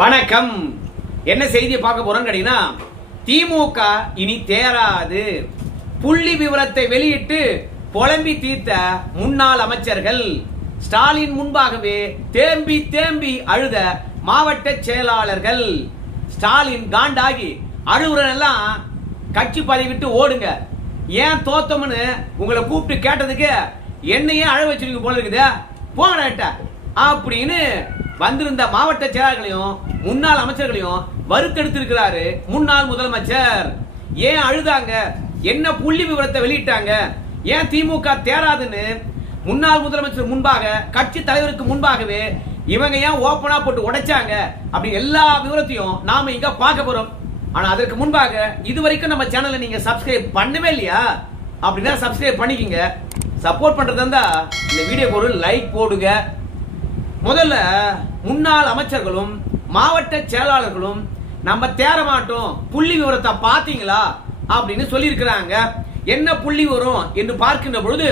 வணக்கம். என்ன செய்தியை பார்க்க போறோம்னு கேட்டீங்கன்னா, திமுக இனி தேராது, புள்ளி விவரத்தை வெளியிட்டு புலம்பி தீர்த்த முன்னாள் அமைச்சர்கள். ஸ்டாலின் முன்பாகவே தேம்பி தேம்பி அழுத மாவட்ட செயலாளர்கள். ஸ்டாலின் காண்டாகி அழுகுறனெல்லாம் கட்சி பதவி விட்டு ஓடுங்க, ஏன் தோத்தம்னு உங்களை கூப்பிட்டு கேட்டதுக்கு என்னையே அழ வச்சிருக்க போல இருக்குது, போங்கடாட்ட அப்படின்னு வந்திருந்த மாவட்ட செயலாளர்களையும் முன்னாள் அமைச்சர்களையும் வறுத்தெடுத்திருக்கிறாரு முன்னாள் முதலமைச்சர். ஏன் அழுதாங்க, என்ன புள்ளி விவரத்தை வெளியிட்டாங்க, ஏன் திமுக தேராதுன்னு முன்னாள் முதலமைச்சர் முன்பாக, கட்சி தலைவருக்கு முன்பாகவே இவங்க ஏன் ஓபனா போட்டு உடைச்சாங்க அப்படி எல்லா விவரத்தையும் நாம இங்க பார்க்க போறோம். ஆனா அதற்கு முன்பாக இதுவரைக்கும் நம்ம சேனலை நீங்க சப்ஸ்கிரைப் பண்ணவே இல்லையா அப்படின்னா சப்ஸ்கிரைப் பண்ணிக்கங்க. சப்போர்ட் பண்றதா இருந்தா இந்த வீடியோக்கு ஒரு லைக் போடுங்க. முதல்ல முன்னாள் அமைச்சர்களும் மாவட்ட செயலாளர்களும் நம்ம தேர மாட்டோம், புள்ளி விவரத்தை பாத்தீங்களா அப்படின்னு சொல்லி இருக்கிறாங்க. என்ன புள்ளி விவரம் என்று பார்க்கின்ற பொழுது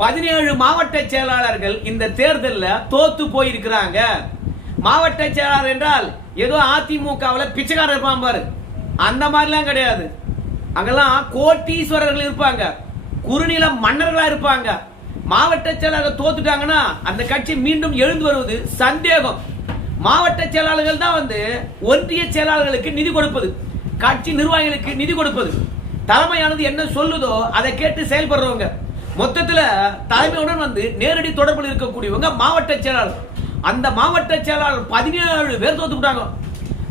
17 மாவட்ட செயலாளர்கள் இந்த தேர்தலில் தோத்து போயிருக்கிறாங்க. மாவட்ட செயலாளர் என்றால் ஏதோ அதிமுகவில் பிச்சைக்காரர் இருப்பான் பாரு, அந்த மாதிரிலாம் கிடையாது. அங்கெல்லாம் கோட்டீஸ்வரர்கள் இருப்பாங்க, குறுநில மன்னர்களா இருப்பாங்க. மாவட்ட செயலாளர் தோத்துட்டாங்கன்னா அந்த கட்சி மீண்டும் எழுந்து வருவது சந்தேகம். மாவட்ட செயலாளர்கள் தான் ஒன்றிய செயலாளர்களுக்கு நிதி கொடுப்பது, கட்சி நிர்வாகிகளுக்கு நிதி கொடுப்பது, தலைமையானது என்ன சொல்லுதோ அதை கேட்டு செயல்படுறவங்க. மொத்தத்துல தலைமையுடன் நேரடி தொடர்பில் இருக்கக்கூடியவங்க மாவட்ட செயலாளர். அந்த மாவட்ட செயலாளர் 17 பேர் தோத்துட்டாங்க.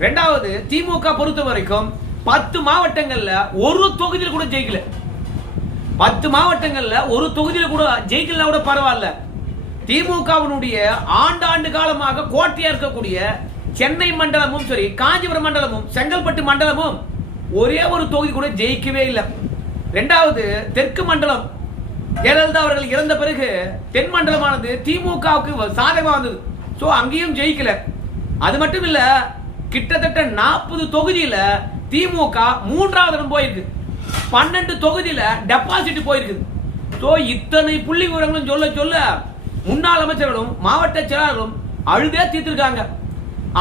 ரெண்டாவது, திமுக பொறுத்த வரைக்கும் 10 மாவட்டங்கள்ல ஒரு தொகுதியில் கூட ஜெயிக்கல. 10 மாவட்டங்கள்ல ஒரு தொகுதியில் கூட ஜெயிக்கல கூட பரவாயில்ல. திமுகவினுடைய ஆண்டாண்டு காலமாக கோட்டையா இருக்கக்கூடிய சென்னை மண்டலமும் சரி, காஞ்சிபுரம் மண்டலமும் செங்கல்பட்டு மண்டலமும் ஒரே ஒரு தொகுதி கூட ஜெயிக்கவே இல்லை. ரெண்டாவது, தெற்கு மண்டலம் ஜெயலலிதா அவர்கள் இறந்த பிறகு தென் மண்டலமானது திமுகவுக்கு சாதகமா வந்தது. சோ அங்கேயும் ஜெயிக்கல. அது மட்டும் இல்ல, கிட்டத்தட்ட 40 தொகுதியில திமுக 3வது இடம் போயிருக்கு. 12 தொகுதியில டெபாசிட் போயிருக்கு. சோ இத்தனை புள்ளி விவரங்களும் சொல்ல சொல்ல முன்னாள் அமைச்சர்களும் மாவட்ட செயலாளர்களும் அழுதே தீர்த்திருக்காங்க.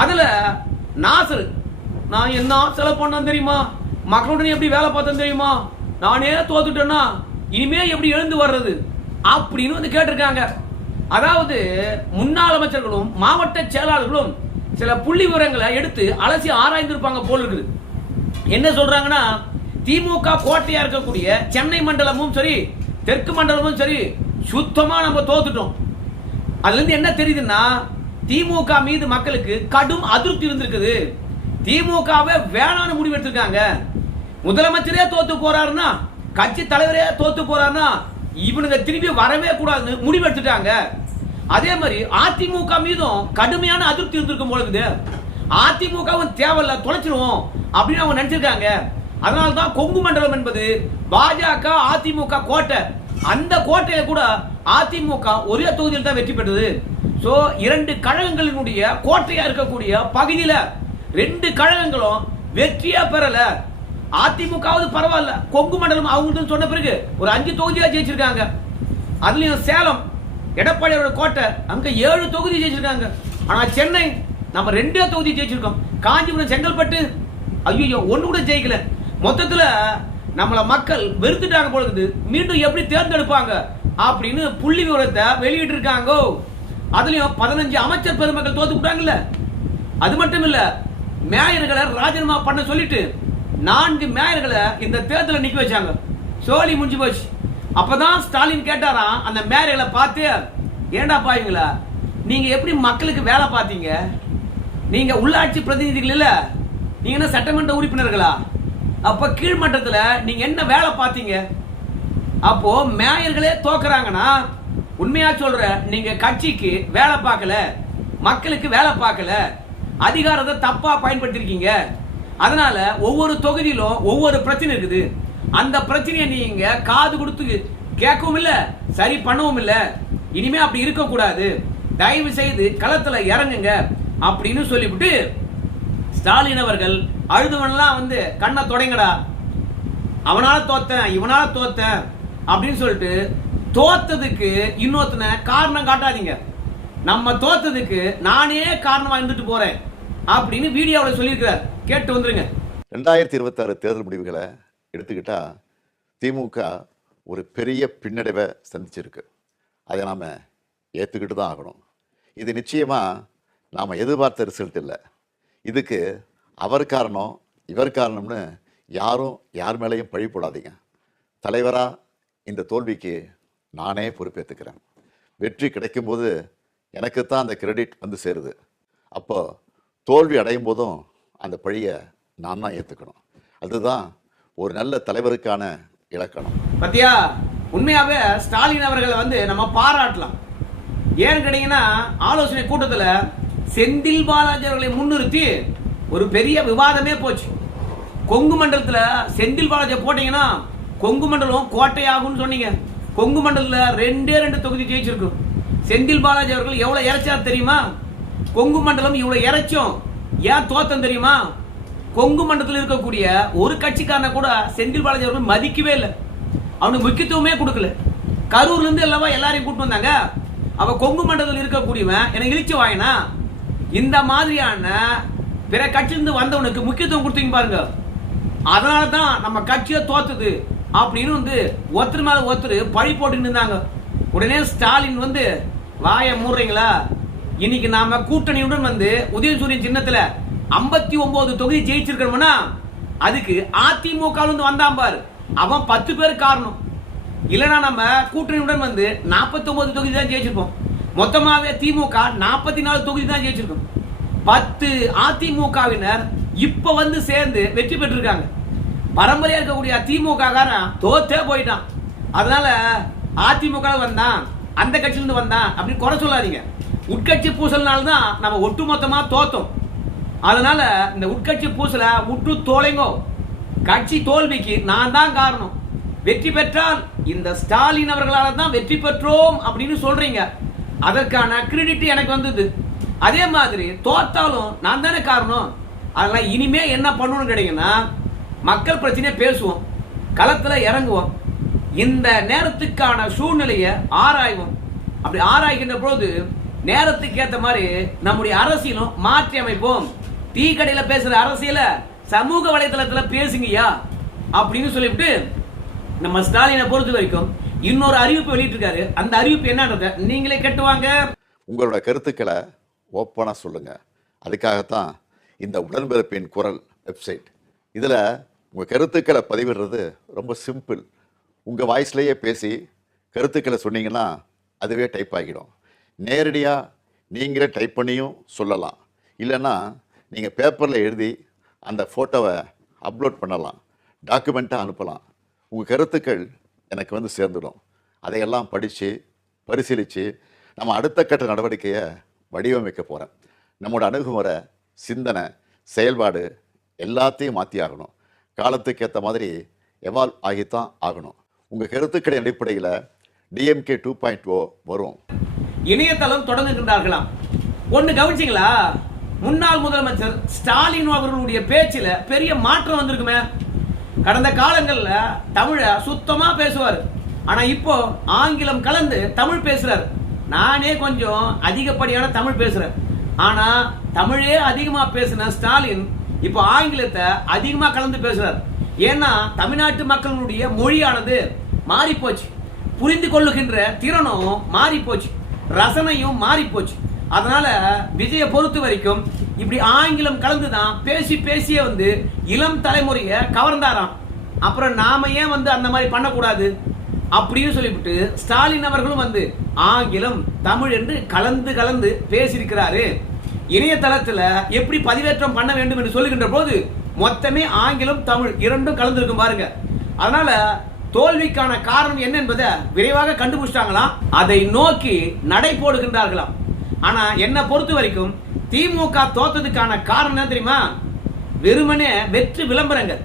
அதுல நாசர், நான் என்ன செலவு பண்ண தெரியுமா, மக்களுடன் எப்படி வேலை பார்த்தேன் தெரியுமா, நானே தோத்துட்டேன்னா இனிமே எப்படி எழுந்து வர்றது அப்படின்னு கேட்டிருக்காங்க. அதாவது முன்னாள் அமைச்சர்களும் மாவட்ட செயலாளர்களும் சில புள்ளி விவரங்களை எடுத்து அலசி ஆராய்ந்திருப்பாங்க போல இருக்குது. என்ன சொல்றாங்கன்னா, திமுக கோட்டையா இருக்கக்கூடிய சென்னை மண்டலமும் சரி, தெற்கு மண்டலமும் சரி, சுத்தமா நம்ம தோத்துட்டோம். அதுல இருந்து என்ன தெரியுதுன்னா, திமுக மீது மக்களுக்கு கடும் அதிருப்தி இருந்திருக்குது. திமுகவே வேணான்னு முடிவு எடுத்திருக்காங்க. முதலமைச்சரே தோத்து போறாருன்னா, கட்சி தலைவரே தோத்து போறாருன்னா இவனுங்க திரும்பி வரவே கூடாதுன்னு முடிவு எடுத்துட்டாங்க. அதே மாதிரி அதிமுக மீதும் கடுமையான அதிருப்தி இருந்திருக்கும் பொழுது அதிமுகவும் தேவையில்ல, தொலைச்சிருவோம் அப்படின்னு அவங்க நினைச்சிருக்காங்க. அதனால்தான் கொங்கு மண்டலம் என்பது பாஜக அதிமுக கோட்டை. அந்த கோட்டையில கூட அதிமுக ஒரே தொகுதியில் தான் வெற்றி பெற்றது. சோ 2 கழகங்களினுடைய கோட்டையா இருக்கக்கூடிய பகுதியில 2 கழகங்களும் வெற்றியா பெறல. அதிமுகவது பரவாயில்ல, கொங்கு மண்டலம் அவங்க சொன்ன பிறகு ஒரு 5 தொகுதியா ஜெயிச்சிருக்காங்க. அதுலயும் சேலம் எடப்பாடியோட கோட்டை, அங்க 7 தொகுதி ஜெயிச்சிருக்காங்க. ஆனா சென்னை நம்ம 2 தொகுதி ஜெயிச்சிருக்கோம். காஞ்சிபுரம் செங்கல்பட்டு ஐயோ 1 கூட ஜெயிக்கல. மொத்தத்துல நம்மள மக்கள் வெறுத்துட்டாங்க பொழுது மீண்டும் எப்படி தேர்ந்தெடுப்பாங்க அப்படின்னு புள்ளி விவரத்தை வெளியிட்டு இருக்காங்க. அதுலயும் 15 அமைச்சர் பெருமக்கள் தோத்து விட்டாங்கல்ல. அது மட்டும் இல்ல, மேயர்களை ராஜினாமா பண்ண சொல்லிட்டு 4 மேயர்களை இந்த தேர்தலை நிக்க வச்சாங்க. சோழி முடிஞ்சு போச்சு. அப்பதான் ஸ்டாலின் கேட்டாராம் அந்த மேயர்களை பார்த்து, ஏண்டா பாவீங்களா, நீங்க எப்படி மக்களுக்கு வேலை பார்த்தீங்க, நீங்க உள்ளாட்சி பிரதிநிதிகள் இல்ல, நீங்க என்ன சட்டமன்ற உறுப்பினர்களா, அப்ப கீழ்மட்டத்துல நீங்க என்ன வேலை பார்த்தீங்க. அப்போ மேயர்களே தோக்குறாங்கன்னா உண்மையா சொல்ற, நீங்க கட்சிக்கு வேலை பார்க்கல, மக்களுக்கு வேலை பார்க்கல, அதிகாரத்தை தப்பா பயன்படுத்திருக்கீங்க. அதனால ஒவ்வொரு தொகுதியிலும் ஒவ்வொரு பிரச்சனை இருக்குது. அந்த பிரச்சனையை நீங்க காது கொடுத்து கேட்கவும் இல்ல, சரி பண்ணவும் இல்ல. இனிமே அப்படி இருக்க கூடாது, தயவு செய்து களத்துல இறங்குங்க அப்படின்னு சொல்லிவிட்டு ஸ்டாலின் அவர்கள் அழுதுவன்லாம் கண்ணை தொடங்கடா, அவனால தோத்தேன் இவனால தோத்தேன் அப்படின்னு சொல்லிட்டு தோத்ததுக்கு இன்னொருத்தனை காரணம் காட்டாதீங்க. நம்ம தோத்ததுக்கு நானே காரணமா இருந்துட்டு போறேன் அப்படின்னு வீடியோவில் சொல்லியிருக்கிறார். கேட்டு வந்துருங்க. 2026 தேர்தல் முடிவுகளை எடுத்துக்கிட்டா திமுக ஒரு பெரிய பின்னடைவை சந்திச்சிருக்கு. அதை நாம் ஏற்றுக்கிட்டு தான் ஆகணும். இது நிச்சயமாக நாம் எதிர்பார்த்த ரிசல்ட் இல்லை. இதுக்கு அவர் காரணம் இவர் காரணம்னு யாரும் யார் மேலேயும் பழி போடாதீங்க. தலைவராக இந்த தோல்விக்கு நானே பொறுப்பேற்றுக்கிறேன். வெற்றி கிடைக்கும்போது எனக்கு தான் அந்த கிரெடிட் வந்து சேருது. அப்போ தோல்வி அடையும் போதும் அந்த பழியை நான் தான் ஏற்றுக்கணும். அதுதான் ஒரு நல்ல தலைவருக்கான இலக்கணம். பத்தியா, உண்மையாவே ஸ்டாலின் அவர்களை வந்து நம்ம பாராட்டலாம். ஏன்னு கேட்டீங்கன்னா, ஆலோசனை கூட்டத்தில் செந்தில் பாலாஜி அவர்களை முன்னிறுத்தி ஒரு பெரிய விவாதமே போச்சு. கொங்கு மண்டலத்தில் செந்தில் பாலாஜி போட்டீங்கன்னா கொங்கு மண்டலம் கோட்டையாகும்னு சொன்னீங்க. கொங்கு மண்டலத்தில் 2 தொகுதி ஜெயிச்சிருக்கும். செந்தில் பாலாஜி அவர்கள் எவ்வளவு இறைச்சார் தெரியுமா? கொங்கு மண்டலம் இவ்வளவு இறைச்சும் ஏன் தோத்தம் தெரியுமா? கொங்கு மண்டலத்தில் இருக்கக்கூடிய ஒரு கட்சிக்காரன கூட செந்தில் பாலாஜி அவர்கள் மதிக்கவே இல்லை. அவனுக்கு முக்கியத்துவமே கொடுக்கல. கரூர்ல இருந்து எல்லாரையும் கூட்டு வந்தாங்க. அவ கொங்கு மண்டலத்தில் இருக்கக்கூடியவன் எனக்கு இழிச்சு வாயினா. இந்த மாதிரியான பிற கட்சியிலிருந்து வந்தவனுக்கு முக்கியத்துவம் கொடுத்தீங்க பாருங்க. அதனால தான் நம்ம கட்சியை தோத்துது அப்படின்னு வந்து ஒருத்தர் மேல ஒருத்தர் பழி போட்டுன்னு இருந்தாங்க. உடனே ஸ்டாலின் வந்து வாய மூடுறீங்களா, இன்னைக்கு நாம கூட்டணியுடன் வந்து உதயசூரியன் சின்னத்துல 59 தொகுதி ஜெயிச்சிருக்கணும்னா அதுக்கு அதிமுக வந்தான் பாரு, அவன் 10 பேர் காரணம். இல்லைன்னா நம்ம கூட்டணியுடன் வந்து 49 தொகுதி தான் ஜெயிச்சிருப்போம். மொத்தமாவே திமுக 44 தொகுதி தான் ஜெயிச்சிருக்கோம். 10 அதிமுகவினர் இப்ப வந்து சேர்ந்து வெற்றி பெற்றிருக்காங்க. பரம்பரையா இருக்கக்கூடிய திமுக காரன் தோத்தே போயிட்டான். அதனால அதிமுக வந்தான், அந்த கட்சியிலிருந்து வந்தான் அப்படின்னு குறை சொல்லாதீங்க. உட்கட்சி பூசல்னால தான் நம்ம ஒட்டுமொத்தமா தோத்தோம். அதனால இந்த உட்கட்சி பூசல முற்று தோலைங்கோ. கட்சி தோல்விக்கு நான் தான் காரணம். வெற்றி பெற்றால் இந்த ஸ்டாலின் அவர்களால் தான் வெற்றி பெற்றோம் அப்படின்னு சொல்றீங்க. அதற்கான கிரெடிட் எனக்கு வந்தது. அதே மாதிரி தோத்தாலும் நான் தானே காரணம். அதனால இனிமே என்ன பண்ணணும்னு கேட்டீங்கன்னா, மக்கள் பிரச்சனையை பேசுவோம், களத்துல இறங்குவோம், இந்த நேரத்துக்கான சூழ்நிலையை ஆராய்வோம். அப்படி ஆராய்கின்ற பொழுது நேரத்துக்கு ஏற்ற மாதிரி நம்முடைய அரசியலும் மாற்றி அமைப்போம். டீ கடையில பேசுற அரசியல சமூக வலைதளத்துல பேசுங்கயா அப்படின்னு சொல்லிவிட்டு நம்ம ஸ்டாலினை பொறுத்த வரைக்கும் இன்னொரு அறிவிப்பு வெளியிட்டு இருக்காரு. அந்த அறிவிப்பு என்னன்றத நீங்களே கேட்டுவாங்க. உங்களோட கருத்துக்களை ஓப்பனாக சொல்லுங்க. அதுக்காகத்தான் இந்த உடன்பிறப்பின் குரல் வெப்சைட். இதில் உங்கள் கருத்துக்களை பதிவிடுறது ரொம்ப சிம்பிள். உங்கள் வாய்ஸ்லேயே பேசி கருத்துக்களை சொன்னீங்கன்னா அதுவே டைப் ஆகிடும். நேரடியாக நீங்களே டைப் பண்ணியும் சொல்லலாம். இல்லைன்னா நீங்கள் பேப்பரில் எழுதி அந்த ஃபோட்டோவை அப்லோட் பண்ணலாம், டாக்குமெண்ட்டாக அனுப்பலாம். உங்கள் கருத்துக்கள் எனக்கு வந்து சேர்ந்துடும். அதையெல்லாம் படித்து பரிசீலித்து நம்ம அடுத்த கட்ட நடவடிக்கையை வடிவமைக்க போகிறேன். நம்மளோட அணுகுமுறை, சிந்தனை, செயல்பாடு எல்லாத்தையும் மாற்றி ஆகணும். காலத்துக்கு ஏற்ற மாதிரி எவால்வ் ஆகித்தான் ஆகணும். உங்கள் கருத்துக்களின் அடிப்படையில் டிஎம்கே 2.0 வரும். இணையதளம் தொடங்குகின்றார்களாம். ஒன்று கவனிச்சிங்களா? முன்னாள் முதலமைச்சர் ஸ்டாலின் அவர்களுடைய பேச்சில் பெரிய மாற்றம் வந்திருக்குமே. கடந்த காலங்களில் தமிழை சுத்தமா பேசுவார். ஆனா இப்போ ஆங்கிலம் கலந்து தமிழ் பேசுறார். நானே கொஞ்சம் அதிகப்படியான தமிழ் பேசுறேன். ஆனா தமிழே அதிகமா பேசின ஸ்டாலின் இப்போ ஆங்கிலத்தை அதிகமா கலந்து பேசுறார். ஏன்னா தமிழ்நாட்டு மக்களுடைய மொழியானது மாறி போச்சு, புரிந்து கொள்ளுகின்ற திறனும் மாறி போச்சு, ரசனையும் மாறி போச்சு. அதனால விஜயை பொறுத்த வரைக்கும் இப்படி ஆங்கிலம் கலந்துதான் பேசி பேசியே வந்து இளம் தலைமுறையை கவர்ந்தாராம். அப்புறம் நாம ஏன் வந்து அந்த மாதிரி பண்ணக்கூடாது அப்படின்னு சொல்லிவிட்டு ஸ்டாலின் அவர்களும் வந்து ஆங்கிலம் தமிழ் என்று கலந்து கலந்து பேசியிருக்கிறாரு. இணையதளத்துல எப்படி பதிவேற்றம் பண்ண வேண்டும் என்று சொல்லுகின்ற போது மொத்தமே ஆங்கிலம் தமிழ் இரண்டும் கலந்துருக்கும் பாருங்க. அதனால தோல்விக்கான காரணம் என்ன என்பதை விரைவாக கண்டுபிடிச்சிட்டாங்களாம். அதை நோக்கி நடை போடுகின்றார்களாம். ஆனா என்ன பொறுத்த வரைக்கும் திமுக தோத்ததுக்கான காரணம் என்ன தெரியுமா? வெறுமனே வெற்றி விளம்பரங்கள்.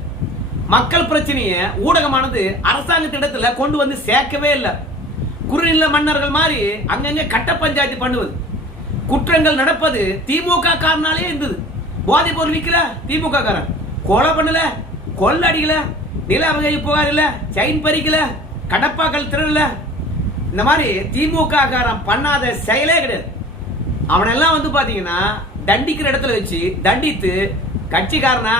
மக்கள் பிரச்சனையை ஊடகமானது அரசாங்கத்திடத்துல கொண்டு வந்து சேர்க்கவே இல்லை. குறுநில மன்னர்கள் மாதிரி அங்கங்க கட்ட பஞ்சாயத்து பண்ணுவது, குற்றங்கள் நடப்பது திமுக காரனாலே இருந்தது. போதை பொருள் விற்கல திமுக காரன், கொலை பண்ணல, கொள்ள அடிக்கல, நில அபகரிப்பு புகார் இல்ல, செயின் பறிக்கல, கடப்பாக்கள் திருடல, இந்த மாதிரி திமுக காரன் பண்ணாத செயலே கிடையாது. அவனெல்லாம் வந்து பாத்தீங்கன்னா தண்டிக்கிற இடத்துல வச்சு தண்டித்து கட்சிக்காரனா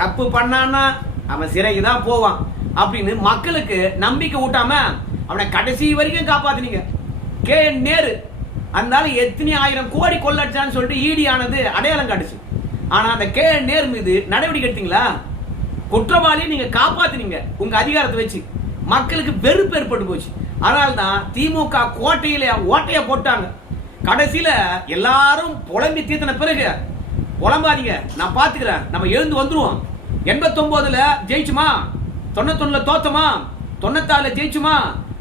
தப்பு பண்ணான்னா அவன் சிறைக்கு தான் போவான் அப்படின்னு மக்களுக்கு நம்பிக்கை ஊட்டாம அவனை கடைசி வரைக்கும் காப்பாத்தினீங்க. கே நேரு அதனால எத்தனை ஆயிரம் கோடி கொள்ளடிச்சான்னு சொல்லிட்டு ஈடி ஆனது அடையாளம் காட்டுச்சு. ஆனா அந்த கே நேரு மீது நடவடிக்கை எடுத்தீங்களா? குற்றவாளியை நீங்க காப்பாத்தினீங்க உங்க அதிகாரத்தை வச்சு. மக்களுக்கு வெறுப்பு ஏற்பட்டு போச்சு. அதனால்தான் திமுக கோட்டையில ஓட்டைய போட்டாங்க. கடைசியில எல்லாரும் புலம்பி தீர்த்தன பிறகு புலம்பாதீங்க, நான் பாத்துக்கிறேன், நம்ம எழுந்து வந்துருவோம். 89ல ஜெயிச்சுமா, 91ல தோத்தமா, 96ல ஜெயிச்சுமா,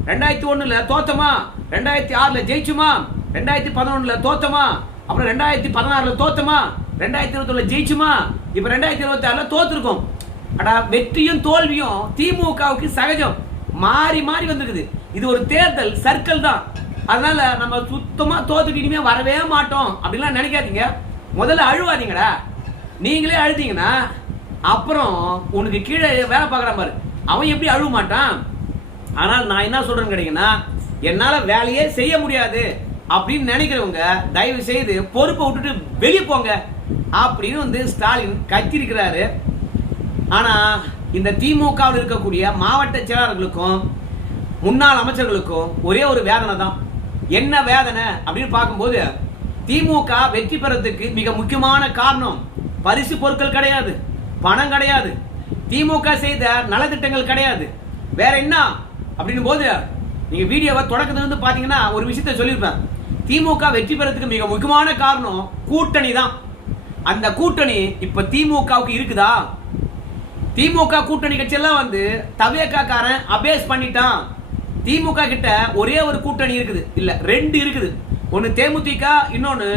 2001ல தோத்தமா, 2006ல ஜெயிச்சுமா, 2011ல தோத்தமா, அப்புறம் 2016ல தோத்தமா, 2021ல ஜெயிச்சுமா, இப்ப 2026ல தோத்துருக்கோம். அடா வெற்றியும் தோல்வியும் திமுகவுக்கு சகஜம், மாறி மாறி வந்துருக்குது. இது ஒரு தேர்தல் சர்க்கிள் தான். அதனால நம்ம சுத்தமா தோத்துட்டு இனிமே வரவே மாட்டோம் அப்படின்லாம் நினைக்காதீங்க. முதல்ல அழுவாதீங்கடா. நீங்களே அழுதீங்கன்னா அப்புறம் உனக்கு கீழே வேலை பார்க்குற பாரு, அவன் எப்படி அழுவ மாட்டான். ஆனால் நான் என்ன சொல்றேன்னு கேட்டீங்கன்னா, என்னால வேலையே செய்ய முடியாது அப்படின்னு நினைக்கிறவங்க தயவு செய்து பொறுப்பை விட்டுட்டு வெளியே போங்க அப்படின்னு ஸ்டாலின் கத்திருக்கிறாரு. ஆனா இந்த திமுகவில் இருக்கக்கூடிய மாவட்ட செயலாளர்களுக்கும் முன்னாள் அமைச்சர்களுக்கும் ஒரே ஒரு வேதனை தான். என்ன வேதனை அப்படின்னு பார்க்கும்போது, திமுக வெற்றி பெறதுக்கு மிக முக்கியமான காரணம் பரிசு பொருட்கள் கிடையாது, பணம் கிடையாது, திமுக செய்த நலத்திட்டங்கள் கிடையாது, வேற என்ன அப்படின்னு போது நீங்க வீடியோவை தொடக்கத்துல இருந்து பாத்தீங்கன்னா ஒரு விஷயத்த சொல்லியிருப்பேன். திமுக வெற்றி பெறதுக்கு மிக முக்கியமான காரணம் கூட்டணி தான். அந்த கூட்டணி இப்ப திமுகவுக்கு இருக்குதா? திமுக கூட்டணி கட்சி எல்லாம் தவேகாரன் அபேஸ் பண்ணிட்டான். திமுக கிட்ட ஒரே ஒரு கூட்டணி இருக்குது, இல்ல ரெண்டு இருக்குது. ஒன்னு தேமுதிக, இன்னொன்னு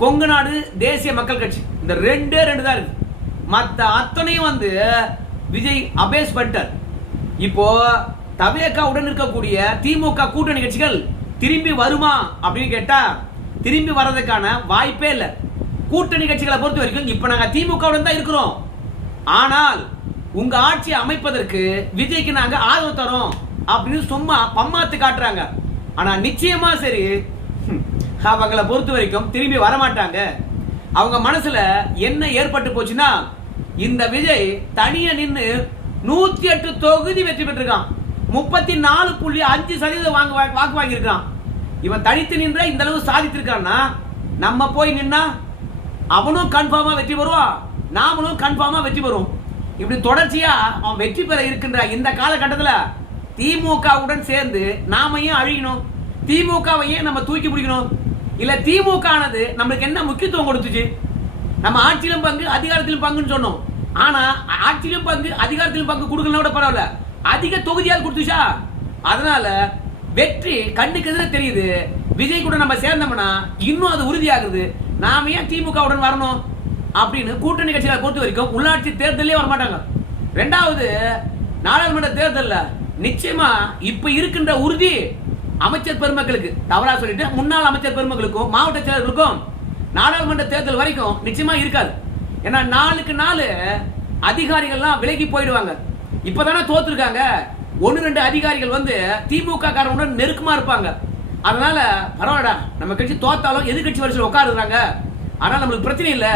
கொங்கு நாடு தேசிய மக்கள் கட்சி. இந்த ரெண்டு தான் இருக்கு. மத்த அத்தனையும் விஜய் அபேஸ் பண்ணிட்டார். இப்போ தவேகாவுடன் இருக்கக்கூடிய திமுக கூட்டணி கட்சிகள் திரும்பி வருமா அப்படின்னு கேட்டா திரும்பி வர்றதுக்கான வாய்ப்பே இல்லை. கூட்டணி கட்சிகளை பொறுத்த வரைக்கும் இப்ப நாங்க திமுகவுடன் தான் இருக்கிறோம், ஆனால் உங்க ஆட்சியை அமைப்பதற்கு விஜய்க்கு நாங்க ஆதரவு தரோம் அப்படின்னு சும்மா பம்மாத்து காட்டுறாங்க. ஆனா நிச்சயமா சரி, அவங்களை பொறுத்த வரைக்கும் திரும்பி வரமாட்டாங்க. அவங்க மனசுல என்ன ஏற்பட்டு போச்சுன்னா, இந்த விஜய் தனியா நின்று 108 தொகுதி வெற்றி பெற்றிருக்கான், 34.5% வாக்கு வாங்கியிருக்கான். இவன் தனித்து நின்ற இந்த அளவு சாதித்திருக்கான்னா, நம்ம போய் நின்னா அவனும் கன்ஃபார்மா வெற்றி பெறுவான், நாமளும் கன்ஃபார்மா வெற்றி பெறுவோம். இப்படி தொடர்ச்சியா அவன் வெற்றி பெற இருக்கின்ற இந்த காலகட்டத்தில் திமுகவுடன் சேர்ந்து நாம ஏன் அழியணும்? திமுகவையே நம்ம தூக்கி பிடிக்கணும்? இல்ல திமுக ஆனது நம்மளுக்கு என்ன முக்கியத்துவம் கொடுத்துச்சு? நம்ம ஆட்சியிலும் பங்கு அதிகாரத்திலும் பங்குன்னு சொன்னோம். ஆனா ஆட்சியிலும் பங்கு அதிகாரத்திலும் பங்கு கொடுக்கலனா கூட பரவாயில்ல, அதிக தொகுதியால் கொடுத்துச்சா? அதனால வெற்றி கண்ணுக்கு எதிர தெரியுது. விஜய் கூட நம்ம சேர்ந்தோம்னா இன்னும் அது உறுதியாகுது. நாம ஏன் திமுகவுடன் வரணும் அப்படின்னு கூட்டணி கட்சிகளை பொறுத்த வரைக்கும் உள்ளாட்சி தேர்தலே வரமாட்டாங்க. ரெண்டாவது, நாடாளுமன்ற தேர்தலில் நிச்சயமா இப்ப இருக்கின்ற உறுதி அமைச்சர் பெருமக்களுக்கு, தவறா சொல்லிட்டு முன்னாள் அமைச்சர் பெருமக்களுக்கும் மாவட்ட செயலர்களுக்கும் நாடாளுமன்ற தேர்தல் வரைக்கும் நிச்சயமா இருக்காது. ஏன்னா நாளுக்கு நாள் அதிகாரிகள்லாம் விலகி போயிடுவாங்க. இப்பதானே தோத்துருக்காங்க. 1-2 அதிகாரிகள் திமுக காரனுடன் நெருக்கமா இருப்பாங்க. அதனால பரவாயில்ல, நம்ம கட்சி தோத்தாலும் எதிர்கட்சி வரிசையில் உட்காருறாங்க, ஆனால் நம்மளுக்கு பிரச்சனை இல்லை,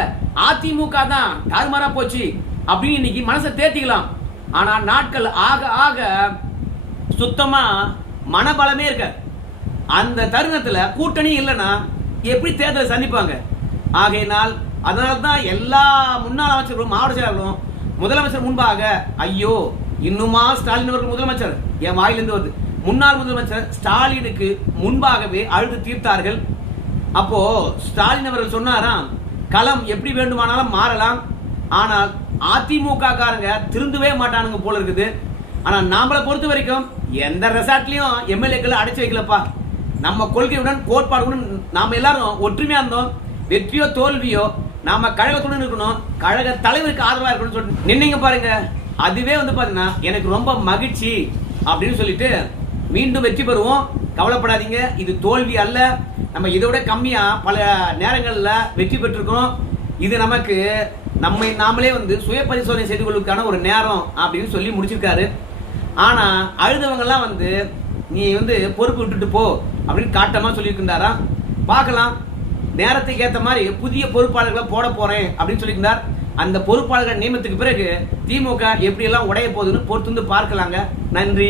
அதிமுக தான் தாறுமாறா போச்சு அப்படின்னு இன்னைக்கு மனசை தேர்த்திக்கலாம். ஆனா நாட்கள் ஆக ஆக சுத்தமா மனபலமே இருக்க. அந்த தருணத்துல கூட்டணி இல்லைன்னா எப்படி தேர்தலை சந்திப்பாங்க? ஆகையினால் அதனால்தான் எல்லா முன்னாள் அமைச்சர்களும் மாவட்ட செயலாளர்களும் முதலமைச்சர் முன்பாக, ஐயோ இன்னுமா ஸ்டாலின் அவர்கள் முதலமைச்சர், என் வாயிலிருந்து வருது, முன்னாள் முதலமைச்சர் ஸ்டாலினுக்கு முன்பாகவே அழுது தீர்த்தார்கள். அப்போ ஸ்டாலின் அவர்கள் சொன்னாராம், களம் எப்படி வேண்டுமானாலும் மாறலாம், ஆனால் அதிமுக காரங்க திருந்தவே மாட்டானுங்க போல இருக்குது. ஆனா நாமளை பொறுத்த வரைக்கும் எந்த ரெசார்ட்லயும் எம்எல்ஏக்களை அடைச்சு வைக்கலப்பா. நம்ம கொள்கையுடன் கோட்பாடுடன் நாம எல்லாரும் ஒற்றுமையா இருந்தோம். வெற்றியோ தோல்வியோ நாம கழகத்துடன் இருக்கணும், கழக தலைவருக்கு ஆதரவா இருக்கணும்னு சொல்லிட்டு நின்னீங்க பாருங்க. அதுவே பாத்தீங்கன்னா எனக்கு ரொம்ப மகிழ்ச்சி அப்படின்னு சொல்லிட்டு மீண்டும் வெற்றி பெறுவோம். கவலைப்படாதீங்க, இது தோல்வி அல்ல. நம்ம இதோட கம்மியா பல நேரங்கள்ல வெற்றி பெற்றிருக்கிறோம். இது நமக்கு நாமளே சுய பரிசோதனை செய்து கொள்வதற்கான ஒரு நேரம் அப்படின்னு சொல்லி முடிச்சிருக்காரு. ஆனா அழுதவங்க எல்லாம் நீ பொறுப்பு விட்டுட்டு போ அப்படின்னு காட்டமா சொல்லியிருக்கின்றாரா. பார்க்கலாம் நேரத்துக்கு ஏத்த மாதிரி புதிய பொறுப்பாளர்களை போட போறேன் அப்படின்னு சொல்லியிருந்தார். அந்த பொறுப்பாளர்கள் நியமனத்துக்கு பிறகு திமுக எப்படி எல்லாம் உடைய போகுதுன்னு பொறுத்து பார்க்கலாங்க. நன்றி.